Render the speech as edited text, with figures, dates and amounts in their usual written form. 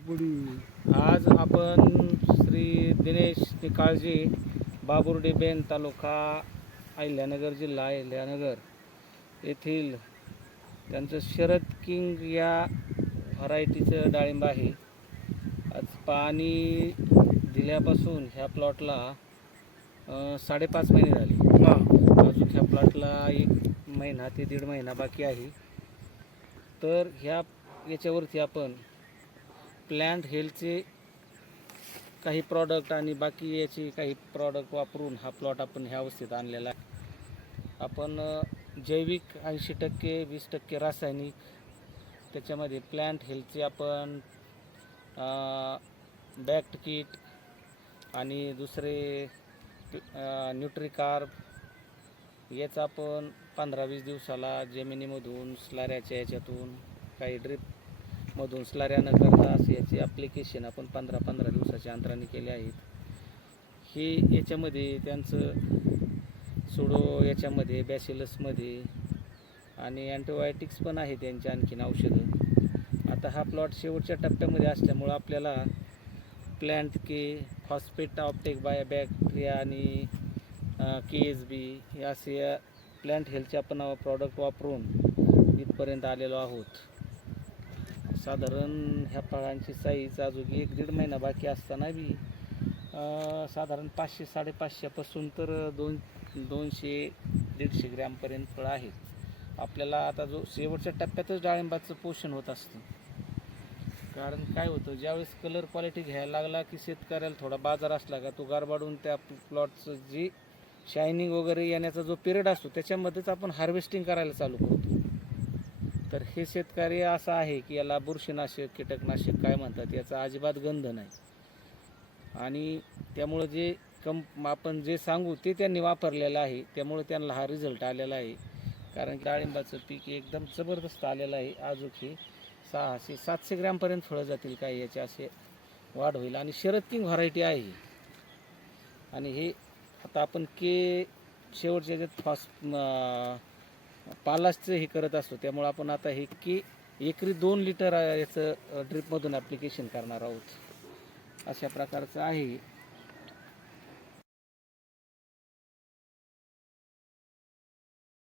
आज आपण श्री दिनेश निकाळजी बाबुर्डी बेन तालुका अहिल्यानगर जिल्हा अहिल्यानगर येथील त्यांचं शरद किंग या व्हरायटीचं डाळिंब आहे. आज पाणी दिल्यापासून ह्या प्लॉटला 5.5 महिने झाले. अजून ह्या प्लॉटला 1 महिना ते 1.5 महिना बाकी आहे. तर याच्यावरती आपण प्लांट हेल्थचे काही प्रॉडक्ट आणि बाकी याचे काही प्रॉडक्ट वापरून हा प्लॉट आपण ह्या अवस्थेत आणलेला आहे. आपण जैविक 80%, 20% रासायनिक, त्याच्यामध्ये प्लांट हेल्थचे आपण बॅक्ट किट आणि दुसरे न्यूट्रिकार्ब याचा आपण 15-20 दिवसाला जमिनीमधून स्लाऱ्याच्या याच्यातून काही ड्रिपमधून स्लाऱ्या न करता असे याचे ॲप्लिकेशन आपण 15-15 दिवसाच्या अंतराने केले आहेत. हे याच्यामध्ये त्यांचं सुडो, याच्यामध्ये बॅसिलसमध्ये आणि अँटीबायोटिक्स पण आहे त्यांच्या आणखीन औषधं. आता हा प्लॉट शेवटच्या टप्प्यामध्ये असल्यामुळं आपल्याला प्लांट के, फॉस्फेट ऑप्टेक बाय बॅक्टेरिया आणि KSB हे असे प्लांट हेल्थचे आपण प्रॉडक्ट वापरून इथपर्यंत आलेलो आहोत. साधारण ह्या फळांची साईज अजून 1-1.5 महिना बाकी असताना बी साधारण 500-550पासून तर 200-150 ग्रॅमपर्यंत फळं आहेत. आपल्याला आता जो शेवटच्या टप्प्यातच डाळिंबाचं पोषण होत असतं. कारण काय होतं, ज्यावेळेस कलर क्वालिटी घ्यायला लागला की शेतकऱ्याला थोडा बाजार असला का तो गारबाडून त्या प्लॉटचं जी शायनिंग वगैरे येण्याचा जो पिरियड असतो त्याच्यामध्येच आपण हार्वेस्टिंग करायला चालू करतो. तर हे शेतकरी असं आहे की याला बुरशीनाशक, कीटकनाशक काय म्हणतात याचा अजिबात गंध नाही. आणि त्यामुळं आपण जे सांगू ते त्यांनी वापरलेलं आहे. त्यामुळे त्यांना हा रिझल्ट आलेला आहे. कारण डाळिंबाचं पीक एकदम जबरदस्त आलेलं आहे. अजून हे 600-700 ग्रॅमपर्यंत फळं जातील काही याचे असे वाढ होईल. आणि शरद किंग व्हरायटी आहे. आणि हे आता आपण शेवटच्या याच्यात पालासचं हे करत असतो. त्यामुळे आपण आता हे एकरी 2 लिटर याचं ड्रिपमधून ॲप्लिकेशन करणार आहोत. अशा प्रकारचं आहे.